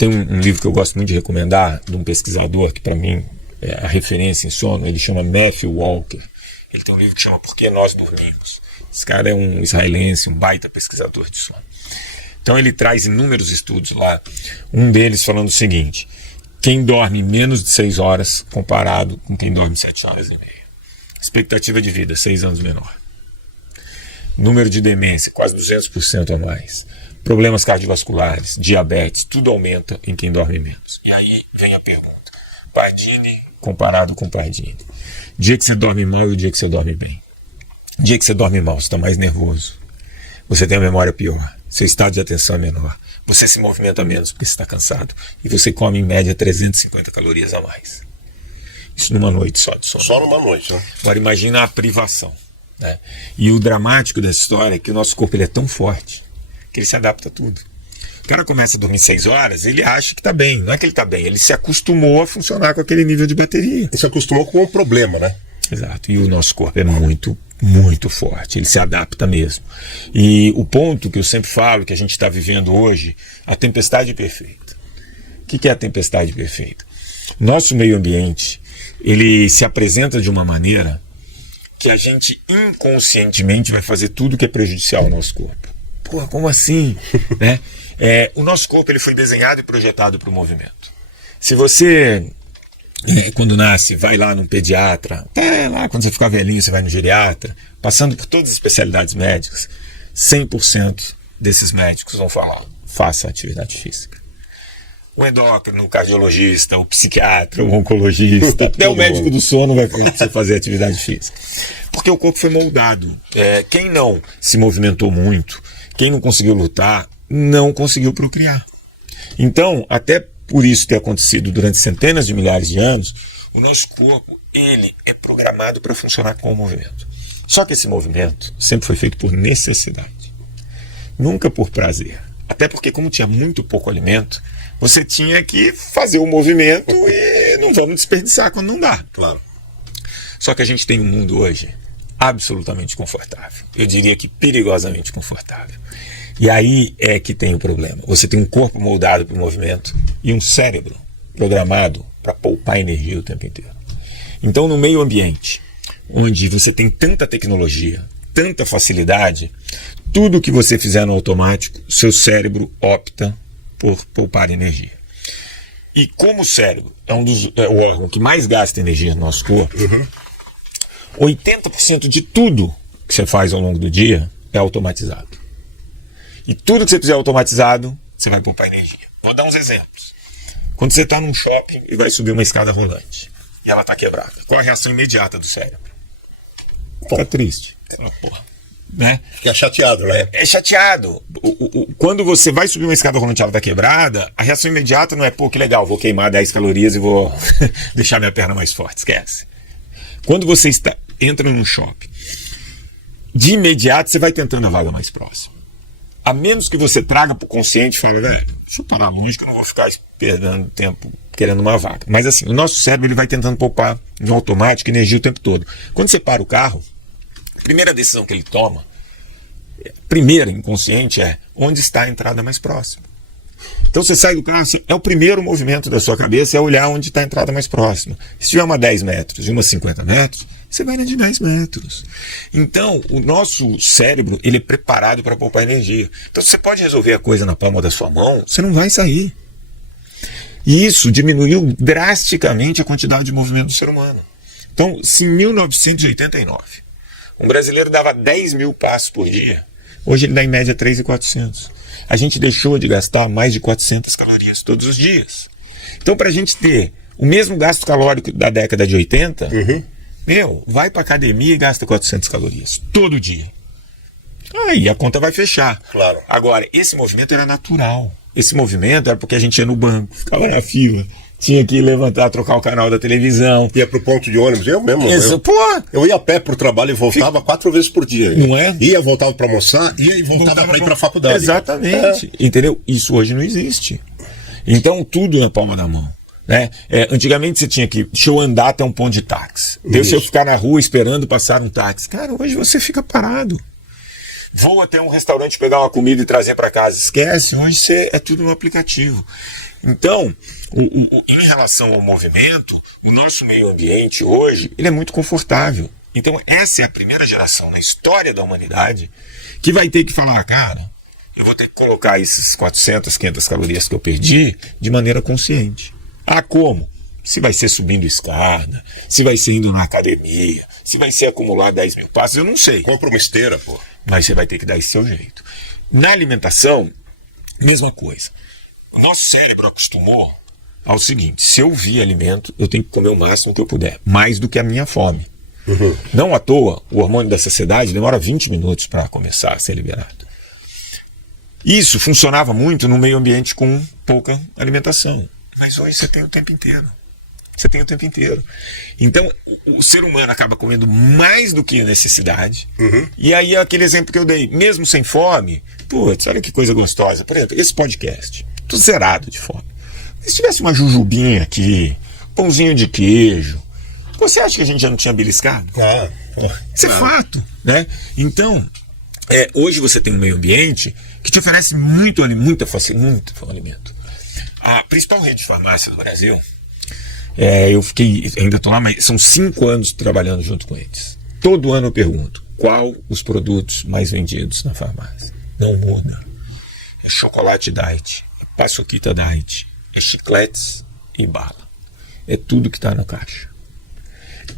Tem um livro que eu gosto muito de recomendar, de um pesquisador que para mim é a referência em sono, ele chama Matthew Walker. Ele tem um livro que chama Por que Nós Dormimos. Esse cara é um israelense, um baita pesquisador de sono. Então ele traz inúmeros estudos lá, um deles falando o seguinte: quem dorme menos de 6 horas comparado com quem dorme 7 horas e meia. Expectativa de vida, 6 anos menor. Número de demência, quase 200% a mais. Problemas cardiovasculares, diabetes, tudo aumenta em quem dorme menos. E aí vem a pergunta: Pardini comparado com Pardini. Dia que você dorme mal e o dia que você dorme bem. Dia que você dorme mal, você está mais nervoso. Você tem a memória pior. Seu estado de atenção é menor. Você se movimenta menos porque você está cansado. E você come em média 350 calorias a mais. Isso numa noite só de sono. Só numa noite, né? Agora imagina a privação, né? E o dramático dessa história é que o nosso corpo ele é tão forte que ele se adapta a tudo. O cara começa a dormir 6 horas, ele acha que está bem. Não é que ele está bem, ele se acostumou a funcionar com aquele nível de bateria. Ele se acostumou com o problema, né? Exato, e o nosso corpo é muito, muito forte, ele se adapta mesmo. E o ponto que eu sempre falo, que a gente está vivendo hoje, a tempestade perfeita. O que é a tempestade perfeita? Nosso meio ambiente, ele se apresenta de uma maneira que a gente inconscientemente vai fazer tudo que é prejudicial ao nosso corpo. Pô, como assim? Né? O nosso corpo ele foi desenhado e projetado para o movimento. Se você... quando nasce, vai lá num pediatra, até lá quando você ficar velhinho você vai no geriatra, passando por todas as especialidades médicas, 100% desses médicos vão falar: faça atividade física. O endócrino, o cardiologista, o psiquiatra, o oncologista, até o médico do sono vai falar para você fazer atividade física. Porque o corpo foi moldado. Quem não se movimentou muito, quem não conseguiu lutar, não conseguiu procriar. Então, até por isso ter acontecido durante centenas de milhares de anos, o nosso corpo ele é programado para funcionar com o movimento. Só que esse movimento sempre foi feito por necessidade, nunca por prazer. Até porque, como tinha muito pouco alimento, você tinha que fazer o movimento e não vamos desperdiçar quando não dá. Claro. Só que a gente tem um mundo hoje absolutamente confortável. Eu diria que perigosamente confortável. E aí é que tem o problema. Você tem um corpo moldado para o movimento e um cérebro programado para poupar energia o tempo inteiro. Então, no meio ambiente, onde você tem tanta tecnologia, tanta facilidade, tudo que você fizer no automático, seu cérebro opta por poupar energia. E como o cérebro é o órgão que mais gasta energia no nosso corpo, 80% de tudo que você faz ao longo do dia é automatizado. E tudo que você fizer automatizado, você vai poupar energia. Vou dar uns exemplos. Quando você está num shopping e vai subir uma escada rolante e ela está quebrada, qual a reação imediata do cérebro? Fica triste. Porra. Né? Fica chateado, né? É chateado. Quando você vai subir uma escada rolante e ela está quebrada, a reação imediata não é: pô, que legal, vou queimar 10 calorias e vou deixar minha perna mais forte. Esquece. Quando você entra num shopping, de imediato você vai tentando a vaga mais próxima. A menos que você traga para o consciente e fale: velho, deixa eu parar longe que eu não vou ficar perdendo tempo querendo uma vaga. Mas assim, o nosso cérebro ele vai tentando poupar no automático energia o tempo todo. Quando você para o carro, a primeira decisão que ele toma, primeira inconsciente, é: onde está a entrada mais próxima? Então você sai do carro, é o primeiro movimento da sua cabeça, é olhar onde está a entrada mais próxima. Se tiver uma 10 metros e uma 50 metros, você vai na de 10 metros. Então, o nosso cérebro, ele é preparado para poupar energia. Então, você pode resolver a coisa na palma da sua mão, você não vai sair. E isso diminuiu drasticamente a quantidade de movimento do ser humano. Então, se em 1989, um brasileiro dava 10 mil passos por dia, hoje ele dá em média 3.400. A gente deixou de gastar mais de 400 calorias todos os dias. Então, para a gente ter o mesmo gasto calórico da década de 80... vai pra academia e gasta 400 calorias todo dia. Aí a conta vai fechar. Claro. Agora, esse movimento era natural. Esse movimento era porque a gente ia no banco, ficava na fila, tinha que levantar, trocar o canal da televisão. Ia pro ponto de ônibus, eu mesmo. Eu ia a pé pro trabalho e voltava 4 vezes por dia. Não é? Ia, voltava pra almoçar, ia e voltava pra ir pra faculdade. Exatamente. Entendeu? Isso hoje não existe. Então tudo é na palma da mão. Né? Antigamente você tinha que: deixa eu andar até um ponto de táxi, deixa eu ficar na rua esperando passar um táxi. Cara, hoje você fica parado. vou até um restaurante pegar uma comida e trazer para casa. Esquece, hoje é tudo no aplicativo. Então, em relação ao movimento, o nosso meio ambiente hoje, ele é muito confortável. Então, essa é a primeira geração na história da humanidade que vai ter que falar, cara, eu vou ter que colocar esses 400, 500 calorias que eu perdi de maneira consciente. Ah, como? Se vai ser subindo escada, se vai ser indo na academia, se vai ser acumular 10 mil passos, eu não sei. Compra uma esteira, pô. Mas você vai ter que dar esse seu jeito. Na alimentação, mesma coisa. O nosso cérebro acostumou ao seguinte: se eu vi alimento, eu tenho que comer o máximo que eu puder, mais do que a minha fome. Uhum. Não à toa, o hormônio da saciedade demora 20 minutos para começar a ser liberado. Isso funcionava muito no meio ambiente com pouca alimentação. Mas hoje você tem o tempo inteiro. Você tem o tempo inteiro. Então, o ser humano acaba comendo mais do que a necessidade. Uhum. E aí, aquele exemplo que eu dei, mesmo sem fome, putz, olha que coisa gostosa. Por exemplo, esse podcast, tô zerado de fome. Se tivesse uma jujubinha aqui, pãozinho de queijo, você acha que a gente já não tinha beliscado? Isso é fato, né? Então, hoje você tem um meio ambiente que te oferece muito alimento. A principal rede de farmácia do Brasil, ainda estou lá, mas são 5 anos trabalhando junto com eles. Todo ano eu pergunto, qual os produtos mais vendidos na farmácia? Não muda. É chocolate diet, é paçoquita diet, é chicletes e bala. É tudo que está na caixa.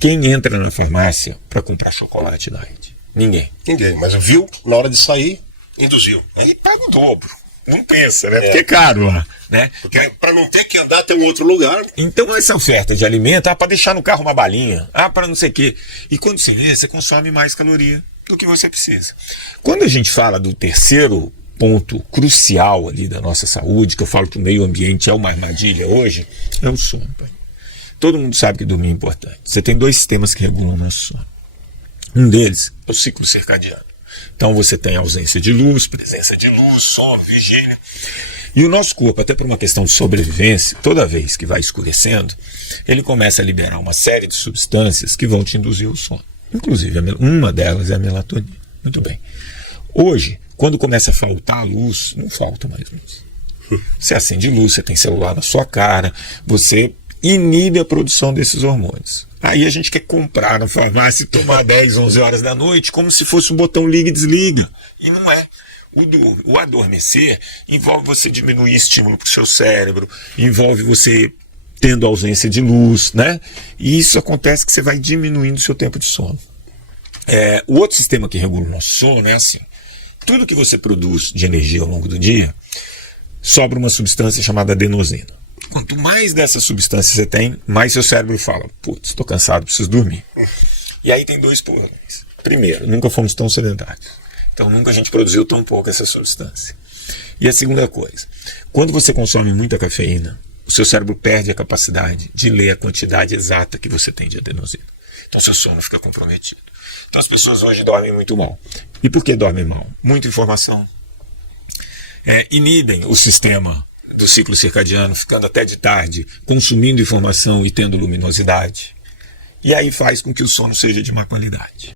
Quem entra na farmácia para comprar chocolate diet? Ninguém. Ninguém, mas viu, na hora de sair, induziu. Né? E paga o dobro. Não pensa, né? Porque é caro lá, né? Porque para não ter que andar até um outro lugar. Então essa oferta de alimento, para deixar no carro uma balinha, para não sei o quê. E quando você vê, você consome mais caloria do que você precisa. Quando a gente fala do terceiro ponto crucial ali da nossa saúde, que eu falo que o meio ambiente é uma armadilha hoje, é o sono. Pai. Todo mundo sabe que dormir é importante. Você tem 2 sistemas que regulam o nosso sono. Um deles é o ciclo circadiano. Então você tem ausência de luz, presença de luz, sono, vigília. E o nosso corpo, até por uma questão de sobrevivência, toda vez que vai escurecendo, ele começa a liberar uma série de substâncias que vão te induzir ao sono. Inclusive, uma delas é a melatonina. Muito bem. Hoje, quando começa a faltar a luz, não falta mais luz. Você acende luz, você tem celular na sua cara, você inibe a produção desses hormônios. Aí a gente quer comprar na farmácia e tomar 10, 11 horas da noite como se fosse um botão liga e desliga. E não é. O adormecer envolve você diminuir estímulo para o seu cérebro, envolve você tendo ausência de luz, né? E isso acontece que você vai diminuindo o seu tempo de sono. O outro sistema que regula o nosso sono é assim: tudo que você produz de energia ao longo do dia, sobra uma substância chamada adenosina. Quanto mais dessa substância você tem, mais seu cérebro fala, putz, estou cansado, preciso dormir. E aí tem 2 problemas. Primeiro, nunca fomos tão sedentários. Então nunca a gente produziu tão pouco essa substância. E a segunda coisa, quando você consome muita cafeína, o seu cérebro perde a capacidade de ler a quantidade exata que você tem de adenosina. Então seu sono fica comprometido. Então as pessoas hoje dormem muito mal. E por que dormem mal? Muita informação. Inibem o sistema do ciclo circadiano, ficando até de tarde, consumindo informação e tendo luminosidade. E aí faz com que o sono seja de má qualidade.